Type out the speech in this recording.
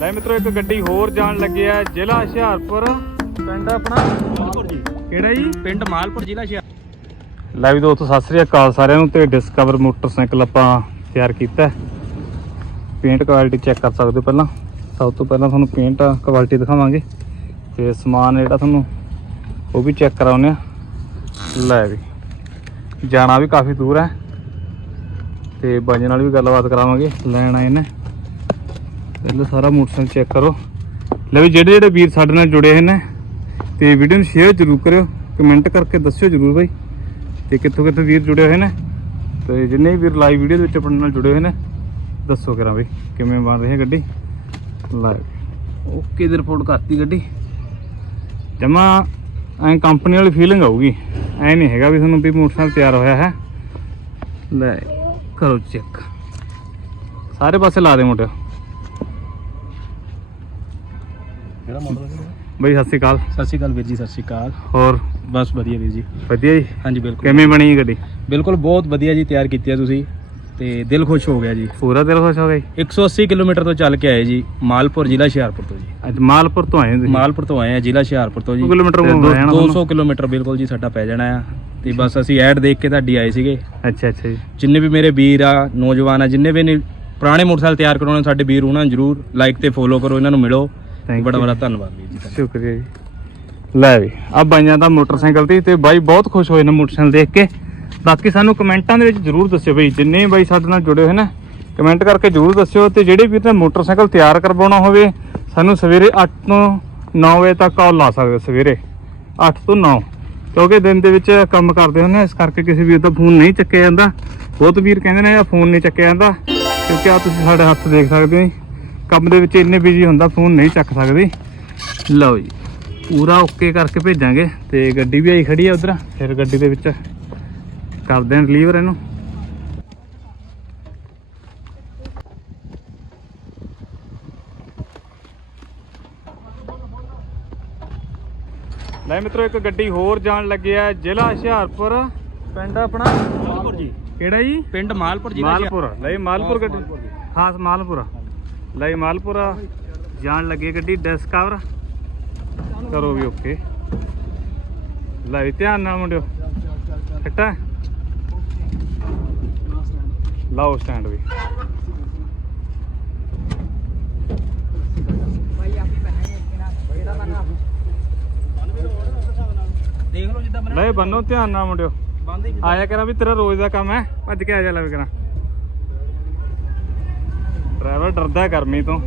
ਲੈ ਮਿੱਤਰੋ ਇੱਕ ਗੱਡੀ ਹੋਰ ਜਾਣ ਲੱਗੀ ਹੈ ਜ਼ਿਲ੍ਹਾ ਹੁਸ਼ਿਆਰਪੁਰ ਪਿੰਡ ਆਪਣਾ ਮਾਲਪੁਰ ਜੀ। ਕਿਹੜਾ ਜੀ? ਪਿੰਡ ਮਾਲਪੁਰ ਜ਼ਿਲ੍ਹਾ ਸ਼ਹਿਰ ਲੈ ਵੀ ਦੋਸਤੋ ਸਤਿ ਸ੍ਰੀ ਅਕਾਲ ਸਾਰਿਆਂ ਨੂੰ ਤੇ ਡਿਸਕਵਰ ਮੋਟਰਸਾਈਕਲ ਆਪਾਂ ਤਿਆਰ ਕੀਤਾ ਪੇਂਟ ਕੁਆਲਿਟੀ ਚੈੱਕ ਕਰ ਸਕਦੇ ਹੋ ਪਹਿਲਾਂ। ਸਭ ਤੋਂ ਪਹਿਲਾਂ ਤੁਹਾਨੂੰ ਪੇਂਟ ਕੁਆਲਿਟੀ ਦਿਖਾਵਾਂਗੇ। ਤੇ ਸਮਾਨ ਜਿਹੜਾ ਤੁਹਾਨੂੰ ਉਹ ਵੀ ਚੈੱਕ ਕਰਾਉਂਦੇ ਆ ਲੈ ਵੀ। ਜਾਣਾ ਵੀ ਕਾਫੀ ਦੂਰ ਹੈ। ਤੇ ਬਾਈ ਨਾਲ ਵੀ ਗੱਲਬਾਤ ਕਰਾਵਾਂਗੇ ਲੈਣ ਆਏ ਨੇ। ਪਹਿਲਾਂ ਸਾਰਾ ਮੋਟਰਸਾਈਕਲ ਚੈੱਕ ਕਰੋ। ਲੈ ਵੀ ਜਿਹੜੇ ਜਿਹੜੇ ਵੀਰ ਸਾਡੇ ਨਾਲ ਜੁੜੇ ਹੋਏ ਨੇ ਤੇ ਵੀਡੀਓ ਨੂੰ ਸ਼ੇਅਰ ਜ਼ਰੂਰ ਕਰਿਓ ਕਮੈਂਟ ਕਰਕੇ ਦੱਸਿਓ ਜ਼ਰੂਰ ਬਾਈ ਤੇ ਕਿੱਥੋਂ ਕਿੱਥੋਂ ਵੀਰ ਜੁੜੇ ਹੋਏ ਨੇ ਤੇ ਜਿੰਨੇ ਵੀ ਵੀਰ ਲਾਈਵ ਵੀਡੀਓ ਦੇ ਵਿੱਚ ਆਪਣੇ ਨਾਲ ਜੁੜੇ ਹੋਏ ਨੇ ਦੱਸੋ ਕਰਾਂ ਬਈ ਕਿਵੇਂ ਬਣ ਰਹੀ ਹੈ ਗੱਡੀ? ਲਾਈਵ ਓਕੇ ਦੀ ਰਿਪੋਰਟ ਕਰਤੀ ਗੱਡੀ। ਜਮਾ ਐ ਕੰਪਨੀ ਵਾਲੀ ਫੀਲਿੰਗ ਆਊਗੀ ਐ ਨਹੀਂ ਹੈਗਾ ਵੀ ਤੁਹਾਨੂੰ ਵੀ ਮੋਟਰਸਾਈਕਲ ਤਿਆਰ ਹੋਇਆ ਹੈ। ਲੈ ਕਰੋ ਚੈੱਕ ਸਾਰੇ ਪਾਸੇ ਲਾ ਦੇ ਮੁੰਡਿਓ ਕਿਹੜਾ ਮਾਡਲ ਹੈ ਬਈ ਸਤਿ ਸ਼੍ਰੀ ਅਕਾਲ। ਸਤਿ ਸ਼੍ਰੀ ਅਕਾਲ ਵੀਰ ਜੀ ਸਤਿ ਸ਼੍ਰੀ ਅਕਾਲ। ਹੋਰ? ਬਸ ਵਧੀਆ ਵੀਰ ਜੀ। ਵਧੀਆ ਜੀ? ਹਾਂਜੀ ਬਿਲਕੁਲ। ਕਿਵੇਂ ਬਣੀ ਗੱਡੀ? ਬਿਲਕੁਲ ਬਹੁਤ ਵਧੀਆ ਜੀ ਤਿਆਰ ਕੀਤੀ ਹੈ ਤੁਸੀਂ। ਤੇ ਦਿਲ ਖੁਸ਼ ਹੋ ਗਿਆ ਜੀ। ਪੂਰਾ ਦਿਲ ਖੁਸ਼ ਹੋ ਗਿਆ ਜੀ? 180 ਕਿਲੋਮੀਟਰ ਤੋਂ ਚੱਲ ਕੇ ਆਏ ਜੀ ਮਾਲਪੁਰ ਜ਼ਿਲ੍ਹਾ ਹੁਸ਼ਿਆਰਪੁਰ ਤੋਂ ਜੀ। ਅੱਜ ਮਾਲਪੁਰ ਤੋਂ ਆਏ ਤੁਸੀਂ? ਮਾਲਪੁਰ ਤੋਂ ਆਏ ਆ ਜ਼ਿਲ੍ਹਾ ਹੁਸ਼ਿਆਰਪੁਰ ਤੋਂ ਜੀ। ਦੋ ਕਿਲੋਮੀਟਰ ਤੇ ਹੋ ਦੋ- ਗਿਆ ਨਾ 200 ਕਿਲੋਮੀਟਰ ਬਿਲਕੁਲ ਜੀ ਸਾਡਾ ਪੈ ਜਾਣਾ ਆ। ਤੇ ਬਸ ਅਸੀਂ ਐਡ ਦੇਖ ਕੇ ਤੁਹਾਡੀ ਆਏ ਸੀਗੇ। ਅੱਛਾ ਅੱਛਾ ਜੀ। ਜਿੰਨੇ ਵੀ ਮੇਰੇ ਵੀਰ ਆ ਨੌਜਵਾਨ ਆ ਜਿੰਨੇ ਵੀ ਨੇ ਪੁਰਾਣੇ ਮੋਟਰਸਾਈਕਲ ਤਿਆਰ ਕਰਾਉਣੇ ਸਾਡੇ ਵੀਰ ਉਹਨਾਂ ਨੂੰ ਜਰੂਰ ਲਾਈਕ ਤੇ ਫੋਲੋ ਕਰੋ ਇਹਨਾਂ ਨੂੰ ਮਿਲੋ। Thank ਬੜਾ you. ਬੜਾ ਧੰਨਵਾਦ ਵੀਰ ਜੀ ਤੁਹਾਡਾ। ਸ਼ੁਕਰੀਆ ਜੀ ਲੈ ਵੀ ਆ ਬਾਈਆਂ ਦਾ ਮੋਟਰਸਾਈਕਲ ਤੇ ਤੇ ਬਾਈ ਬਹੁਤ ਖੁਸ਼ ਹੋਏ ਨੇ ਮੋਟਰਸਾਈਕਲ ਦੇਖ ਕੇ ਬਾਕੀ ਸਾਨੂੰ ਕਮੈਂਟਾਂ ਦੇ ਵਿੱਚ ਜਰੂਰ ਦੱਸਿਓ ਬਈ ਜਿੰਨੇ ਬਾਈ ਸਾਡੇ ਨਾਲ ਜੁੜੇ ਹੋਏ ਨੇ ਕਮੈਂਟ ਕਰਕੇ ਜਰੂਰ ਦੱਸਿਓ ਤੇ ਜਿਹੜੇ ਵੀਰ ਨੇ ਮੋਟਰਸਾਈਕਲ ਤਿਆਰ ਕਰਵਾਉਣਾ ਹੋਵੇ ਸਾਨੂੰ ਸਵੇਰੇ 8 ਤੋਂ 9 ਵਜੇ ਤੱਕ ਕਾਲ ਲਾ ਸਕਦੇ ਹੋ ਸਵੇਰੇ 8 ਤੋਂ 9 ਕਿਉਂਕਿ ਦਿਨ ਦੇ ਵਿੱਚ ਕੰਮ ਕਰਦੇ ਹੁੰਦੇ ਆ ਇਸ ਕਰਕੇ ਕਿਸੇ ਵੀਰ ਦਾ ਫੋਨ ਨਹੀਂ ਚੱਕਿਆ ਜਾਂਦਾ ਬਹੁਤ ਵੀਰ ਕਹਿੰਦੇ ਨੇ ਆ ਫੋਨ ਨਹੀਂ ਚੱਕਿਆ ਜਾਂਦਾ ਕਿਉਂਕਿ ਆ ਤੁਸੀਂ ਸਾਡੇ ਹੱਥ ਦੇਖ ਸਕਦੇ ਹੋ ਜੀ। ਕੰਮ ਦੇ ਵਿੱਚ ਇੰਨੇ ਬਿਜ਼ੀ ਹੁੰਦਾ ਫੋਨ ਨਹੀਂ ਚੱਕ ਸਕਦੇ। ਲਓ ਜੀ ਪੂਰਾ ਓਕੇ ਕਰਕੇ ਭੇਜਾਂਗੇ ਤੇ ਗੱਡੀ ਵੀ ਆਈ ਖੜੀ ਆ ਉਧਰ ਫਿਰ ਗੱਡੀ ਦੇ ਵਿੱਚ ਕਰਦੇ ਆਂ ਡਿਲੀਵਰ ਇਹਨੂੰ। ਲੈ ਮਿੱਤਰੋ ਇੱਕ ਗੱਡੀ ਹੋਰ ਜਾਣ ਲੱਗੀ ਆ ਜ਼ਿਲ੍ਹਾ ਹੁਸ਼ਿਆਰਪੁਰ ਪਿੰਡ ਆਪਣਾ? ਮਾਲਪੁਰ ਜੀ। ਕਿਹੜਾ ਜੀ? ਪਿੰਡ ਮਾਲਪੁਰ ਹੁਸ਼ਿਆਰ- ਮਾਲਪੁਰ। ਲਈ ਮਾਲਪੁਰ ਗੱਡੀ। ਖਾਸ ਮਾਲਪੁਰ। ਲਈ ਮਾਲਪੁਰ। ਜਾਣ ਲੱਗੀ ਗੱਡੀ ਡਿਸਕਵਰ ਕਰੋ ਵੀ ਓਕੇ ਲੈ ਧਿਆਨ ਨਾਲ ਮੁੰਡਿਓ। ਫਿੱਟਾ ਲਾਓ ਸਟੈਂਡ ਵੀ। ਦੇਖ ਲਓ ਜਿੱਦਾਂ ਲੈ ਬੰਨੋ ਧਿਆਨ ਨਾਲ ਮੁੰਡਿਓ। ਆਇਆ ਕਰਾਂ ਵੀ ਤੇਰਾ ਰੋਜ਼ ਦਾ ਕੰਮ ਹੈ। ਭੱਜ ਕੇ ਆ ਜਾ ਲੈ ਵੀ ਕਰਾਂ। ਡਰਾਈਵਰ ਡਰਦਾ ਗਰਮੀ ਤੋਂ।